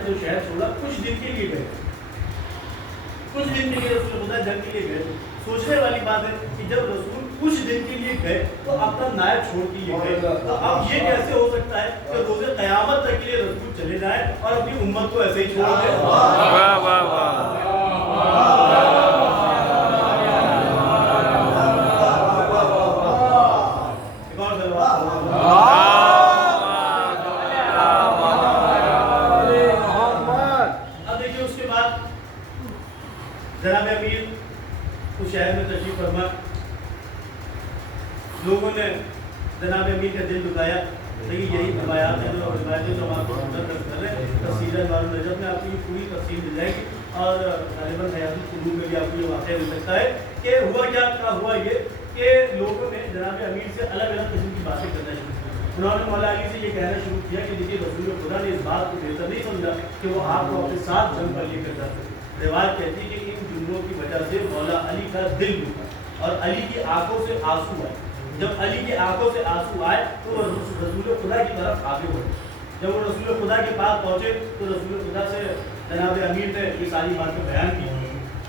نے جو شہر چھوڑا کچھ دن کے لیے گئے، کچھ دن کے لیے رسول خدا جنگ کے لیے گئے. سوچنے والی بات ہے کہ جب رسول کچھ دن کے لیے گئے تو اپنا نائب چھوڑ کے لیے گئے، تو اب یہ کیسے ہو سکتا ہے کہ روز قیامت تک کے لیے رسول چلے جائیں اور اپنی امت کو ایسے ہی چھوڑ دیں؟ واہ واہ واہ. جناب امیر اس شہر میں تشریف فرما، لوگوں نے جناب امیر کا دل دکھایا، لیکن یہی روایات ہیں جو روایتیں جو ہم آپ کو کر رہے ہیں. تفسیر انوار النجف میں آپ کو یہ پوری تفصیل مل جائے گی، اور غالباً حیات القلوب میں بھی آپ کو یہ واقعہ مل سکتا ہے کہ ہوا کیا تھا. ہوا یہ کہ لوگوں نے جناب امیر سے الگ الگ قسم کی باتیں کرنا شروع کی. انہوں نے مولا علی سے یہ کہنا شروع کیا کہ دیکھیے رسول خدا نے اس بات کو بہتر نہیں سمجھا کہ وہ آپ کو اپنے ساتھ جنگ پر لے کر جاتے. روایت کہتی ہے کہ ان جملوں کی وجہ سے مولا علی کا دل دکھا اور علی کی آنکھوں سے آنسو آئے. جب علی کی آنکھوں سے آنسو آئے تو وہ رسول خدا کی طرف آگے بڑھے. جب وہ رسول خدا کے پاس پہنچے تو رسول خدا سے جناب امیر نے یہ ساری باتیں بیان کی.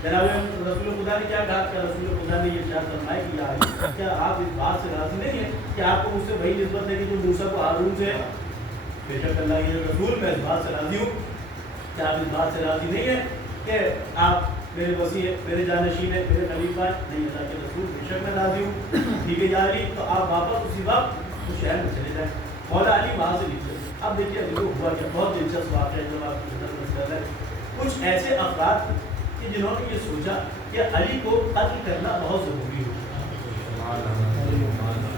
جناب رسول خدا نے کیا کہا کہ رسول خدا نے یہ ارشاد فرمایا کہ یا علی، کیا آپ اس بات سے راضی نہیں ہیں کہ آپ کو مجھ سے وہی نسبت ہے کہ جو موسیٰ کو ہارون سے؟ بے شک اللہ کے رسول میں اس بات سے راضی ہوں. کیا آپ اس بات سے راضی نہیں ہیں کہ آپ میرے وسیع ہے، میرے جانشین ہے، میرے خلیفہ ہے؟ نہیں اللہ کے رسول بے شک میں راضی ہوں. ٹھیک ہے یا علی، تو آپ واپس اسی وقت اس شہر میں چلے جائیں. مولا علی وہاں سے نکلے. اب دیکھیے علی کو ہوا کیا، بہت دلچسپ واقعہ ہے جو آپ کی خدمت کر رہے ہیں. کچھ ایسے افراد کہ جنہوں نے یہ سوچا کہ علی کو قتل کرنا بہت ضروری ہو گیا،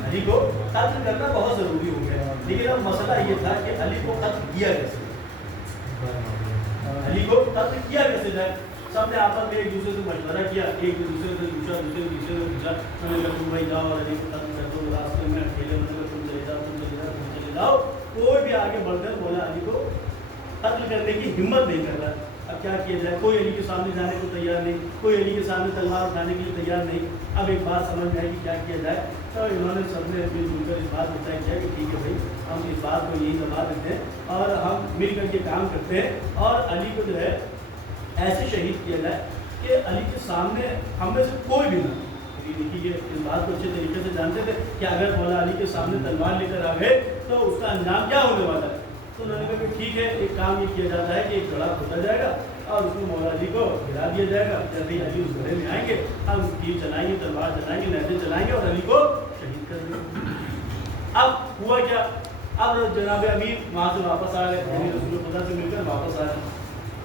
علی کو قتل کرنا بہت ضروری ہو گیا. لیکن اب مسئلہ یہ تھا کہ علی کو قتل کیا کیسے، علی کو قتل کیا کیسے جائے. سب نے آپس میں ایک دوسرے سے مشورہ کیا، ایک دوسرے سے پوچھا، دوسرے سے پوچھا. میں نے کہا تم بھائی جاؤ اور علی کو قتل کر دو، راستے میں اکیلے میں تم چلے جاؤ، تم چلے جاؤ، تم چلے جاؤ. کوئی بھی آگے بڑھ کر مولا علی کو قتل کرنے کی ہمت نہیں کر رہا. اب کیا کیا جائے؟ کوئی علی کے سامنے جانے کو تیار نہیں، کوئی علی کے سامنے تلوار اٹھانے کے لیے تیار نہیں. اب ایک بات سمجھ میں آئی کہ کیا کیا جائے. تو انہوں نے سب نے مل جل کر اس بات کو طے کیا کہ ٹھیک ہے بھائی، ہم اس بات کو یہی دبا دیتے ہیں اور ہم مل کر کے کام کرتے ہیں اور علی کو جو ہے ایسے شہید کیا جائے کہ علی کے سامنے ہم میں سے کوئی بھی نہ. دیکھیے اس بات کو اچھے طریقے سے جانتے تھے کہ اگر مولا علی کے سامنے تلوار لے کر آ گئے تو اس کا انجام کیا ہونے والا ہے. تو انہوں نے کہا کہ ٹھیک ہے، ایک کام یہ کیا جاتا ہے کہ ایک گڑھا کھودا جائے گا اور اس میں مولا علی کو گرا دیا جائے گا. جب بھی علی اس گڑھے میں آئیں گے ہم تیر چلائیں گے، تلوار چلائیں گے، نیزے چلائیں گے اور علی کو شہید کر دیں گے. اب ہوا کیا، اب جناب امیر وہاں سے واپس آ گئے، رسول خدا سے مل کر واپس آ گئے.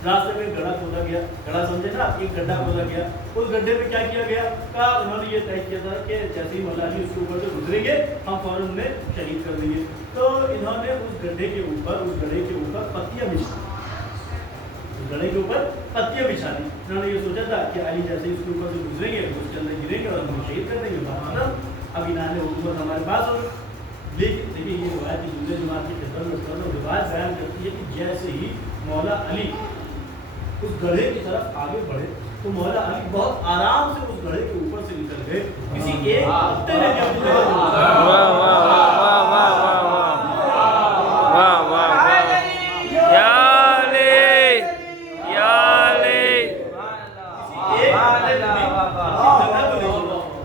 راستے میں گڑھا کھودا گیا، گڑھا سمجھے نا، ایک گڈھا کھودا گیا. اس گڈھے میں کیا کیا گیا، کہا انہوں نے یہ طے کیا تھا کہ جیسے ہی مولا علی اس کے اوپر سے گزریں گے ہم فوراً انہیں شہید کر دیں گے. تو انہوں نے اس گڈھے کے اوپر، اس گڑھے کے اوپر پتیاں بچھا، اس گڑھے کے اوپر پتیاں بچھا دی. انہوں نے یہ سوچا تھا کہ علی جیسے ہی اس کے اوپر سے گزریں گے اس کے اندر گریں گے اور ہم شہید کر دیں گے. اب انہوں نے حکومت ہمارے پاس ہوگی. لیکن دیکھیے یہ روایت دوسرے جماعت کی خدمت میں روایت بیان کرتی ہے کہ جیسے ہی مولا علی اس گڑھے کی طرف آگے بڑھے تو مولا علی بہت آرام سے اس گڑھے کے اوپر سے نکل گئے. کسی ایک ہفتے نے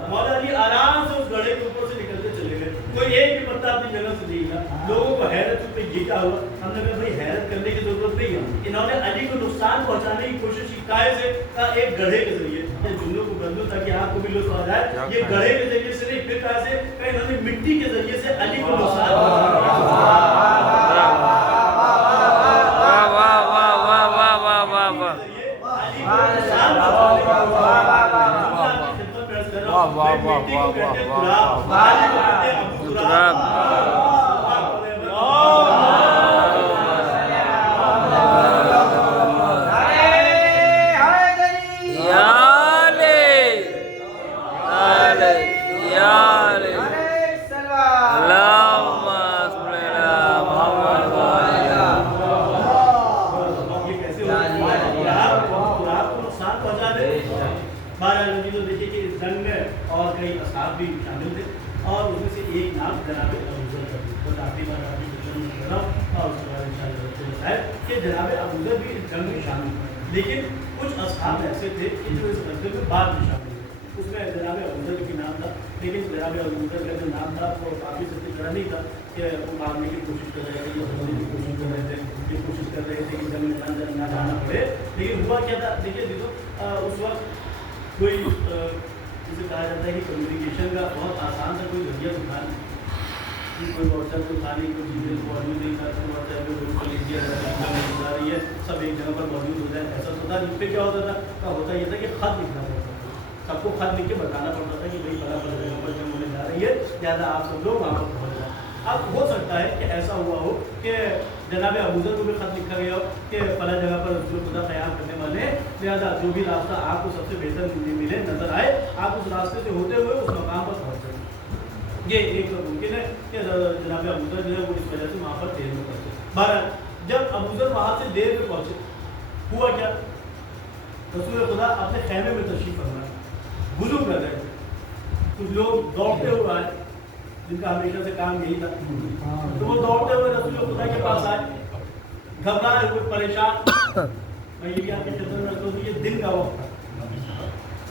مولا علی آرام سے اس گڑھے کے اوپر سے نکلتے چلے گئے. کوئی ایک بھی پتا اپنی جگہ سے نہیں تھا. لوگوں کو حیرت ہوئی کہ یہ کیا ہوا. ہم نے کہا بھائی حیرت کرنے کی ضرورت نہیں ہے. انہوں نے علی کو نقصان پہنچانے کی کوشش کی. کائے سے کہا ایک گڑھے کے ذریعے. یہ جملوں کو بدلو تاکہ آپ کو بھی لطف آ جائے. یہ گڑھے کے ذریعے سے نہیں، پھر کہا سے کہ انہوں نے مٹی کے ذریعے سے علی کو نقصان پہنچایا. دیکھیے کہ اس جنگ میں اور کئی اصحاب بھی شامل تھے اور اس میں سے ایک نام جناب ابو ذر کا بھی. بس آخری بار آپ کی اور اس کے بعد انشاءاللہ کہ جناب ابوذر بھی اس جنگ میں شامل ہوئے، لیکن کچھ اصحاب ایسے تھے کہ جو اس غزوے میں بعد میں شامل ہوئے. اس میں جناب ابوذر بھی نام تھا، لیکن جناب ابوذر کا جو نام تھا وہ کافی سب سے طرح نہیں تھا کہ وہ مارنے کی کوشش کر رہے تھے یا بچنے کی کوشش کر رہے تھے، یہ کوشش کر رہے تھے کہ جنگ میں نہ جانا پڑے. لیکن ہوا کیا تھا دیکھیے دیکھو، اس وقت کوئی جسے کہا جاتا ہے کہ کمیونیکیشن کا بہت آسان سا کوئی ذریعہ تو تھا نہیں، کوئی واٹس ایپ تو تھا نہیں، کوئی جی میل موجود نہیں تھا، کوئی واٹس ایپ پہ گروپ کر لیجیے جا رہی ہے سب ایک جگہ پر موجود ہو جائے، ایسا تو تھا. جس پہ کیا ہوتا تھا ہوتا یہ تھا کہ خط لکھنا پڑتا تھا، سب کو خط لکھ کے بتانا پڑتا تھا کہ بھائی فلاں فلاں جگہ پر جنگ ہونے جا رہی ہے، لہٰذا آپ سب لوگ وہاں پر پہنچ جائیں. اب ہو سکتا ہے کہ ایسا ہوا ہو کہ جناب ابوذر کو بھی خط لکھا گیا ہو کہ فلاں جگہ پر رسول خدا قیام کرنے والے ہیں، لہٰذا جو بھی راستہ آپ کو سب سے بہتر ملے نظر آئے آپ اس راستے سے ہوتے ہوئے اس مقام پر پہنچ جائیں. یہ ایک ممکن ہے کہ جناب ابوذر جو ہے وہ اس وجہ سے وہاں پر دیر میں پہنچے. بہرحال جب ابوذر وہاں سے دیر میں پہنچے ہوا کیا، رسول خدا اپنے خیمے میں تشریف فرما وضو کر رہے تھے. کچھ لوگ دوڑتے ہوئے آئے جن کا ہمیشہ سے کام یہی تھا، تو وہ دوڑتے ہوئے رسول خدا کے پاس آئے گھبرائے ہوئے پریشان. میں یہ بھی آپ کی خدمت میں رکھتا ہوں کہ یہ دن کا وقت تھا،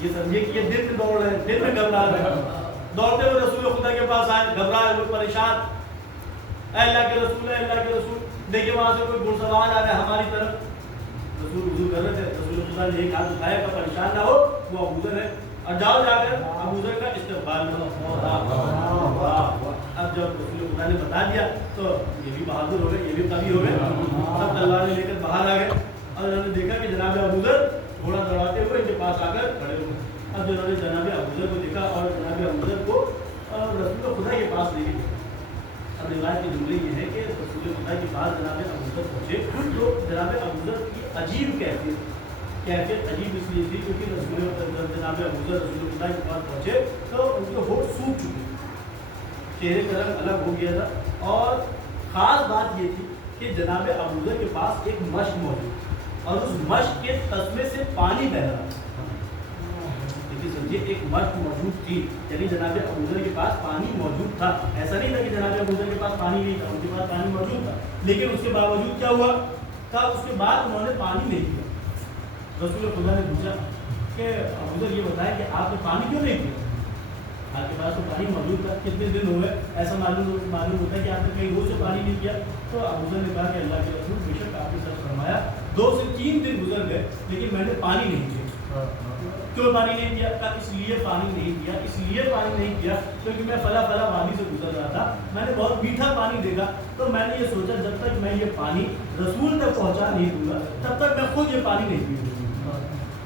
یہ سمجھے کہ یہ دن میں دوڑ رہے ہیں، دن میں گھبرا رہے ہیں. دوڑتے ہوئے رسول خدا کے پاس آئے گھبرائے ہوئے پریشان. اے اللہ کے رسول، اے اللہ کے رسول، دیکھیے وہاں سے کوئی گھڑ سوار آ رہا ہے ہماری طرف. رسول وضو کر رہے تھے، رسول خدا نے ایک ہاتھ اٹھایا کہ پریشان نہ ہو، وہ ابوذر ہے اور جاؤ جا کر ابوذر کا استقبال کرو. اب جب رسول خدا نے بتا دیا تو یہ بھی بہادر ہو گئے، یہ بھی قوی ہو گئے، سب تلواریں لے کر باہر آ گئے اور انہوں نے دیکھا کہ جناب ابوذر گھوڑا دوڑاتے ہوئے ان کے پاس آ کر کھڑے ہوئے. اب جنہوں نے جناب ابوذر کو دیکھا اور جناب ابوذر کو رسول خدا کے پاس لے گئے. اب روایت کی جملے یہ ہے کہ رسول خدا کے پاس جناب ابوذر پہنچے تو جناب ابوذر کی عجیب کیفیت عجیب اس لیے تھی کیونکہ جناب ابوذر رسول خدا کے پاس پہنچے تو ان کے ہونٹ سوکھ چکے، چہرے کا رنگ الگ ہو گیا تھا. اور خاص بات یہ تھی کہ جناب ابوذر کے پاس ایک مشق موجود اور اس مشق کے تسمے سے پانی بہ رہا. سمجھے ایک مشق موجود تھی، یعنی جناب ابوذر کے پاس پانی موجود تھا. ایسا نہیں تھا کہ جناب ابوذر کے پاس پانی نہیں تھا، ان کے پاس پانی موجود تھا، لیکن اس کے باوجود کیا ہوا تھا، اس کے بعد انہوں نے پانی نہیں پیا. رسول خدا نے پوچھا کہ ابوذر یہ بتایا کہ آپ نے پانی کیوں نہیں پیا؟ آپ کے پاس تو پانی موجود تھا، کتنے دن ہوئے ایسا معلوم ہوتا ہے کہ آپ نے کہیں روز سے پانی نہیں پیا. تو ابوذر نے کہا کہ اللہ کے رسول بے شک آپ نے سچ فرمایا، 2 سے 3 دن گزر گئے لیکن میں نے پانی نہیں پیا. کیوں پانی نہیں پیا؟ اس لیے پانی نہیں پیا کیونکہ میں فلاں وادی سے گزر رہا تھا، میں نے بہت میٹھا پانی دیکھا تو میں نے یہ سوچا جب تک میں یہ پانی رسول تک پہنچا نہیں دوں گا تب تک میں خود یہ پانی نہیں پیوں.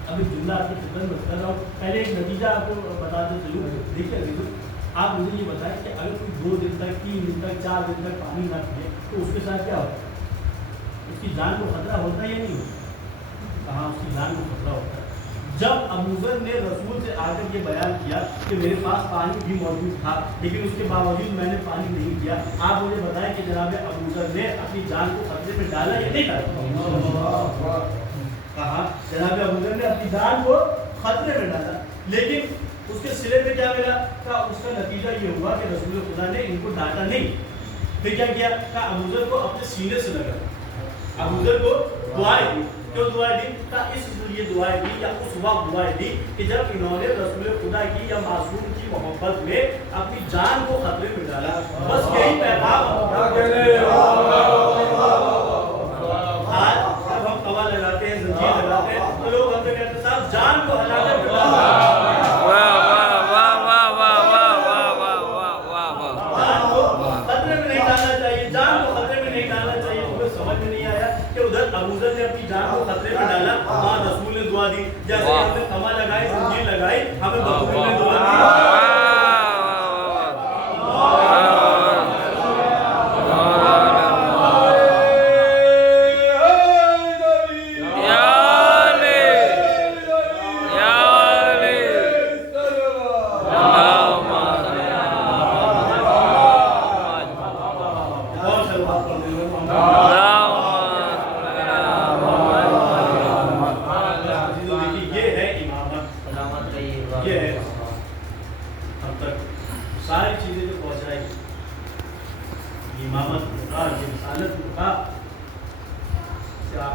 اب ایک جملہ آپ کی خدمت میں کر رہا ہوں، پہلے ایک نتیجہ آپ کو بتاتے چلوں. دیکھیے آپ مجھے یہ بتائیں کہ اگر کوئی 2 دن تک 3 دن تک 4 دن تک پانی نہ پیے تو اس کے ساتھ کیا ہوتا ہے؟ اس کی جان کو خطرہ ہوتا ہے یا نہیں ہوتا؟ کہاں اس کی جان کو خطرہ ہوتا ہے. جب ابوذر نے رسول سے آ کر یہ بیان کیا کہ میرے پاس پانی بھی موجود تھا لیکن اس کے باوجود میں نے پانی نہیں پیا، آپ مجھے بتائیں کہ جناب ابوذر نے اپنی جان کو خطرے میں ڈالا یا نہیں ڈالا؟ کہا جناب ابوذر نے اپنی جان کو خطرے میں ڈالا، لیکن اس کے سرے پہ کیا ملا؟ اس کا نتیجہ یہ ہوا کہ رسول خدا نے ان کو ڈانٹا نہیں. پھر کیا کیا؟ ابوذر کو اپنے سینے سے لگا، ابوذر کو دعائیں دی. کیوں دعائیں دی؟ اس لیے دعائیں دی یا اس وقت دعائیں دی کہ جب انہوں نے رسول خدا کی یا معصوم کی محبت میں اپنی جان کو خطرے میں ڈالا. بس یہی پیغام آج جب ہم قوا لگاتے ہیں، زنجیر لگاتے ہیں تو لوگ ہم سے کہتے ہیں صاحب جان کو ہلاکت میں ڈالا. جان کو خطرے میں نہیں ڈالنا چاہیے، جان کو خطرے میں نہیں ڈالنا چاہیے. تمہیں سمجھ میں نہیں آیا کہ ادھر ابوذر نے اپنی جان کو خطرے میں ڈالا، وہاں رسول نے دعا دی. جیسے ہم نے قوا لگائی، زنجیر لگائی، ہمیں بخوبی نے دعا دی.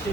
6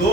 2